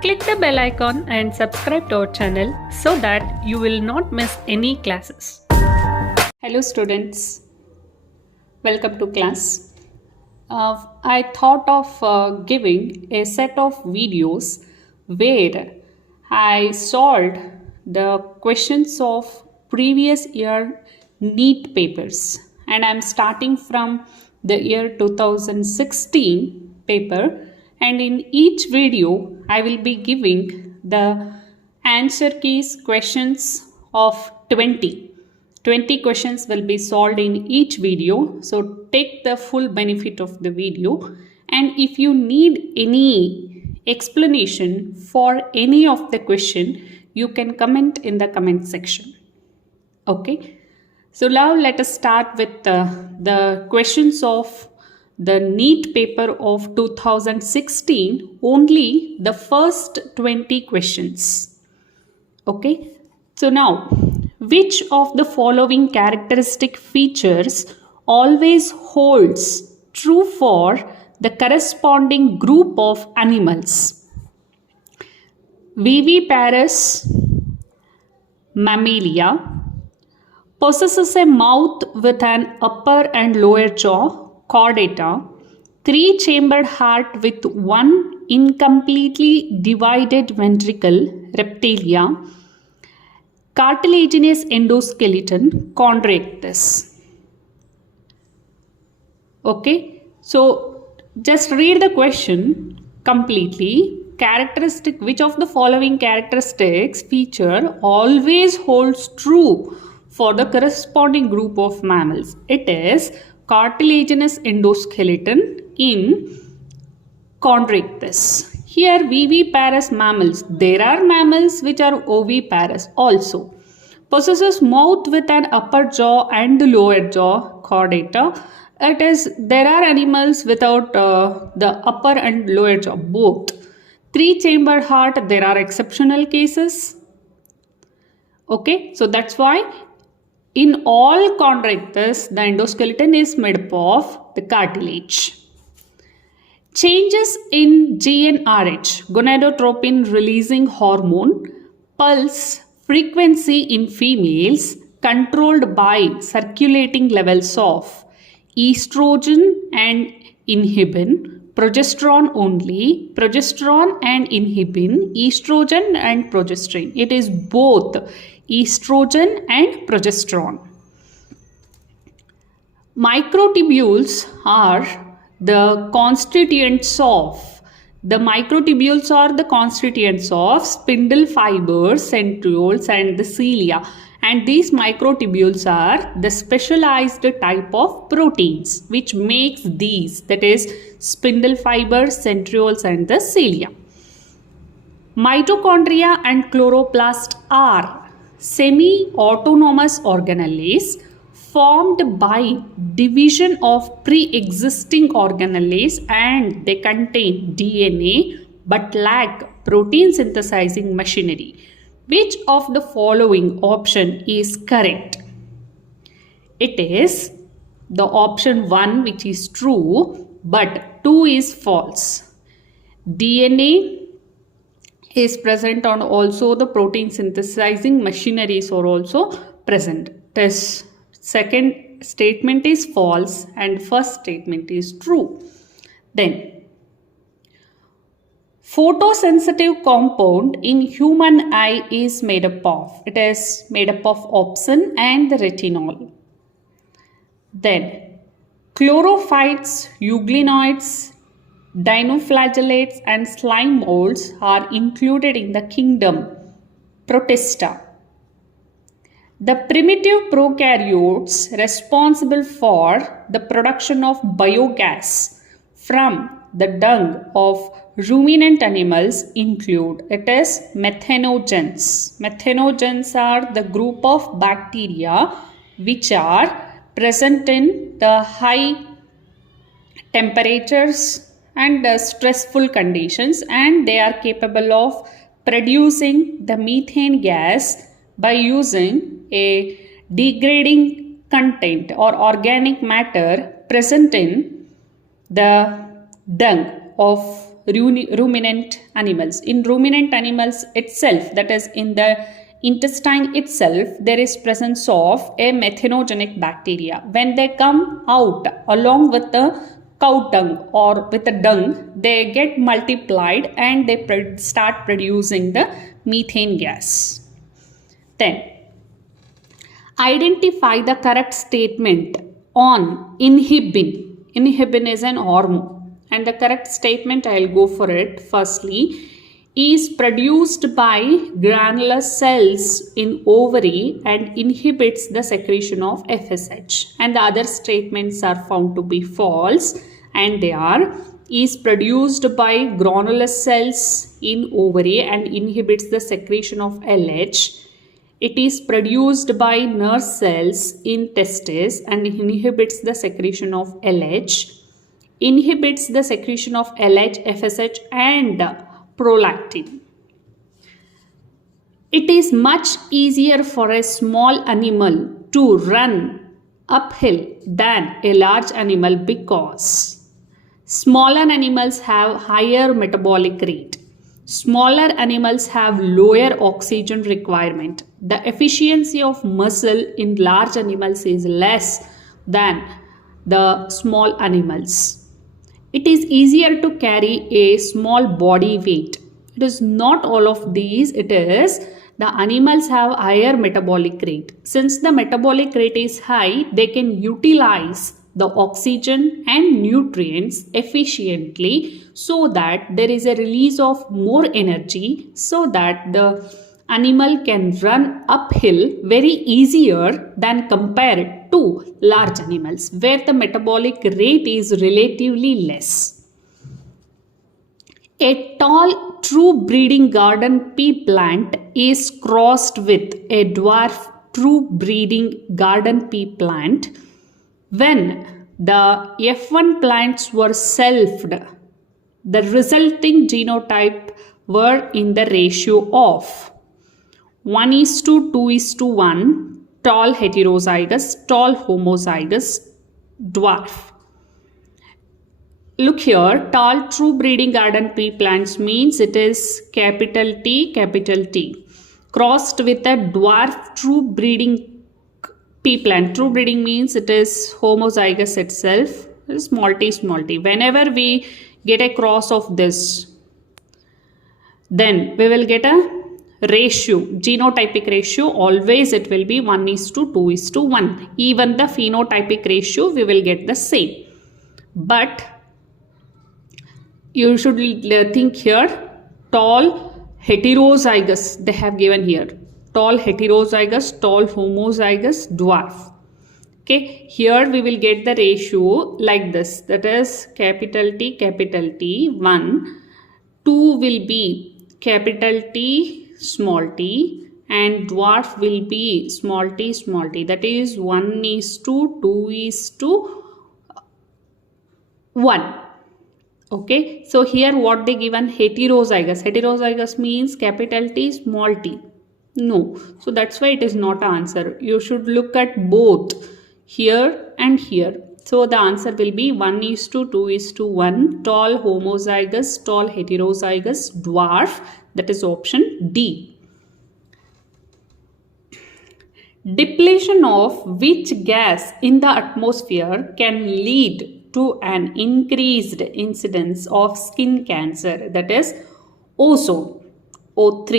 Click the bell icon and subscribe to our channel so that you will not miss any classes. Hello students, welcome to class. I thought of giving a set of videos where I solved the questions of previous year NEET papers, and I'm starting from the year 2016 paper, and in each video I will be giving the answer keys questions of 20 questions will be solved in each video, so take the full benefit of the video. And if you need any explanation for any of the question, you can comment in the comment section. Okay, so now let us start with the questions of the NEET paper of 2016, only the first 20 questions. Okay, so now, which of the following characteristic features always holds true for the corresponding group of animals? Viviparous mammalia possesses a mouth with an upper and lower jaw, chordata, three-chambered heart with one incompletely divided ventricle, reptilia, cartilaginous endoskeleton, chondrichthyes. Okay, so just read the question completely. Characteristic, which of the following characteristics feature always holds true for the corresponding group of mammals? It is cartilaginous endoskeleton in chondrichthyes. Here viviparous mammals, there are mammals which are oviparous also. Possesses mouth with an upper jaw and lower jaw, chordata. It is, there are animals without the upper and lower jaw, both. Three-chambered heart, there are exceptional cases. Okay, so that's why in all chondrichthyes, the endoskeleton is made up of the cartilage. Changes in GnRH, gonadotropin releasing hormone, pulse frequency in females controlled by circulating levels of estrogen and inhibin, progesterone only, progesterone and inhibin, estrogen and progesterone. It is both estrogen and progesterone. Microtubules are the constituents of spindle fibers, centrioles and the cilia, and these microtubules are the specialized type of proteins which makes these, that is spindle fibers, centrioles and the cilia. Mitochondria and chloroplast are semi-autonomous organelles formed by division of pre-existing organelles, and they contain DNA but lack protein synthesizing machinery. Which of the following option is correct? It is the option 1, which is true, but 2 is false. DNA is present on also the protein synthesizing machineries are also present. This second statement is false and first statement is true. Then, photosensitive compound in human eye is made up of. It is made up of opsin and the retinol. Then, chlorophytes, euglenoids, dinoflagellates and slime molds are included in the kingdom Protista. The primitive prokaryotes responsible for the production of biogas from the dung of ruminant animals include, it is methanogens. Methanogens are the group of bacteria which are present in the high temperatures and stressful conditions, and they are capable of producing the methane gas by using a degrading content or organic matter present in the dung of ruminant animals. In ruminant animals itself, that is in the intestine itself, there is presence of a methanogenic bacteria. When they come out along with the cow dung or with the dung, they get multiplied and they start producing the methane gas. Then, identify the correct statement on inhibin. Inhibin is an hormone, and the correct statement, I'll go for it. Firstly, is produced by granular cells in ovary and inhibits the secretion of FSH. And the other statements are found to be false, and they are: is produced by granular cells in ovary and inhibits the secretion of LH. It is produced by nerve cells in testes and inhibits the secretion of LH. Inhibits the secretion of LH, FSH and prolactin. It is much easier for a small animal to run uphill than a large animal because smaller animals have higher metabolic rate. Smaller animals have lower oxygen requirement. The efficiency of muscle in large animals is less than the small animals. It is easier to carry a small body weight. It is not all of these. It is the animals have higher metabolic rate. Since the metabolic rate is high, they can utilize the oxygen and nutrients efficiently so that there is a release of more energy so that the animal can run uphill very easier than compared to large animals where the metabolic rate is relatively less. A tall true breeding garden pea plant is crossed with a dwarf true breeding garden pea plant. When the F1 plants were selfed, the resulting genotype were in the ratio of 1:2:1, tall heterozygous, tall homozygous, dwarf. Look here, tall true breeding garden pea plants means it is capital T, crossed with a dwarf true breeding pea plant. True breeding means it is homozygous itself, small t. Whenever we get a cross of this, then we will get a ratio, genotypic ratio, always it will be 1:2:1. Even the phenotypic ratio we will get the same. But you should think here, tall heterozygous, they have given here. Tall heterozygous, tall homozygous, dwarf. Okay, here we will get the ratio like this. That is capital T, 1. 2 will be capital T, small t, and dwarf will be small t. That is 1:2:1. Okay, so here what they given, heterozygous. Heterozygous means capital T, small t. No, so that's why it is not an answer. You should look at both here and here. So the answer will be 1:2:1, tall homozygous, tall heterozygous, dwarf. That is option D. Depletion of which gas in the atmosphere can lead to an increased incidence of skin cancer? That is ozone, O3.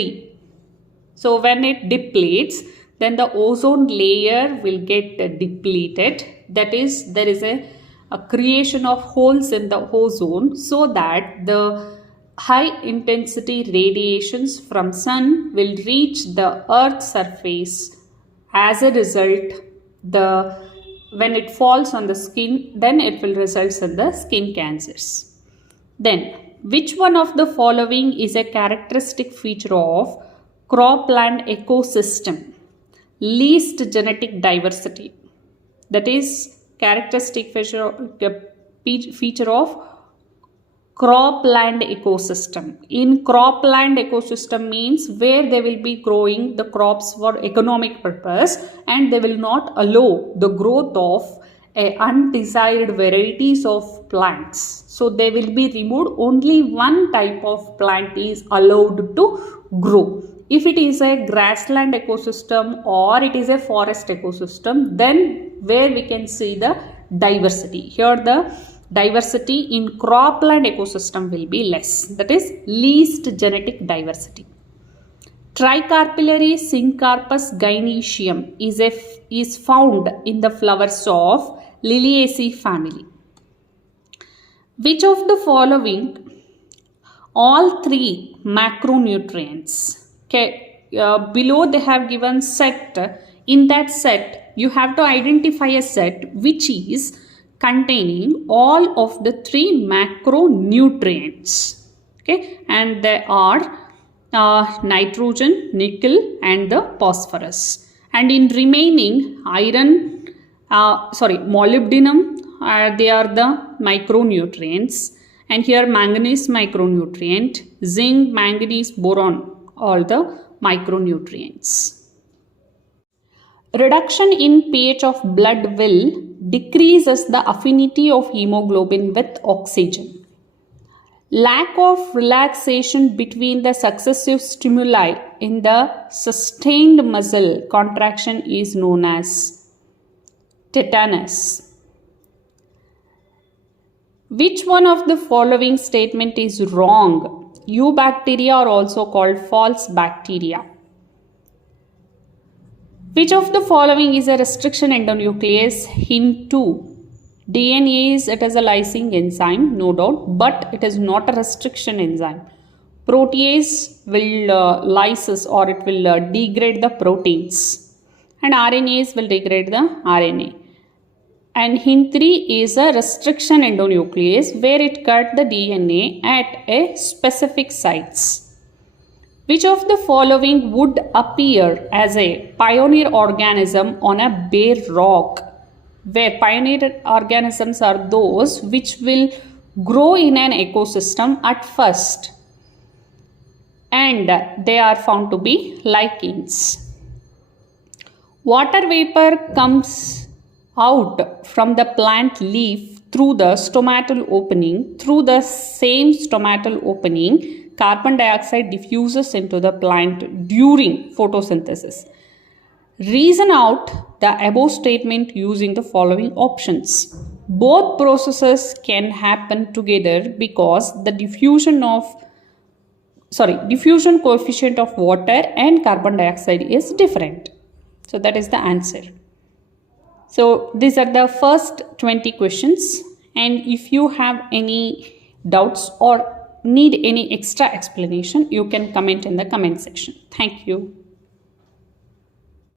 So when it depletes, then the ozone layer will get depleted. That is, there is a creation of holes in the ozone so that the high intensity radiations from sun will reach the earth's surface. As a result, when it falls on the skin, then it will result in the skin cancers. Then, which one of the following is a characteristic feature of cropland ecosystem? Least genetic diversity. That is characteristic feature of cropland ecosystem. In cropland ecosystem means where they will be growing the crops for economic purpose and they will not allow the growth of undesired varieties of plants. So they will be removed. Only one type of plant is allowed to grow. If it is a grassland ecosystem or it is a forest ecosystem, then where we can see the diversity. Here the diversity in cropland ecosystem will be less. That is least genetic diversity. Tricarpillary Syncarpus gynoecium is found in the flowers of Liliaceae family. Which of the following all three macronutrients? Okay, below they have given set. In that set, you have to identify a set which is containing all of the three macronutrients. Okay, and they are nitrogen, nickel, and the phosphorus. And in remaining molybdenum, they are the micronutrients. And here manganese micronutrient, zinc, manganese, boron, all the micronutrients. Reduction in pH of blood will decreases the affinity of hemoglobin with oxygen. Lack of relaxation between the successive stimuli in the sustained muscle contraction is known as tetanus. Which one of the following statement is wrong? Eubacteria are also called false bacteria. Which of the following is a restriction endonuclease? Hint 2. DNA is a lysing enzyme, no doubt, but it is not a restriction enzyme. Protease will lysis or it will degrade the proteins, and RNase will degrade the RNA. And hint 3 is a restriction endonuclease where it cut the DNA at a specific sites. Which of the following would appear as a pioneer organism on a bare rock? Where pioneer organisms are those which will grow in an ecosystem at first, and they are found to be lichens. Water vapor comes out from the plant leaf through the stomatal opening. Through the same stomatal opening, carbon dioxide diffuses into the plant during photosynthesis. Reason out the above statement using the following options. Both processes can happen together because the diffusion coefficient of water and carbon dioxide is different. So that is the answer. So these are the first 20 questions, and if you have any doubts or need any extra explanation, you can comment in the comment section. Thank you.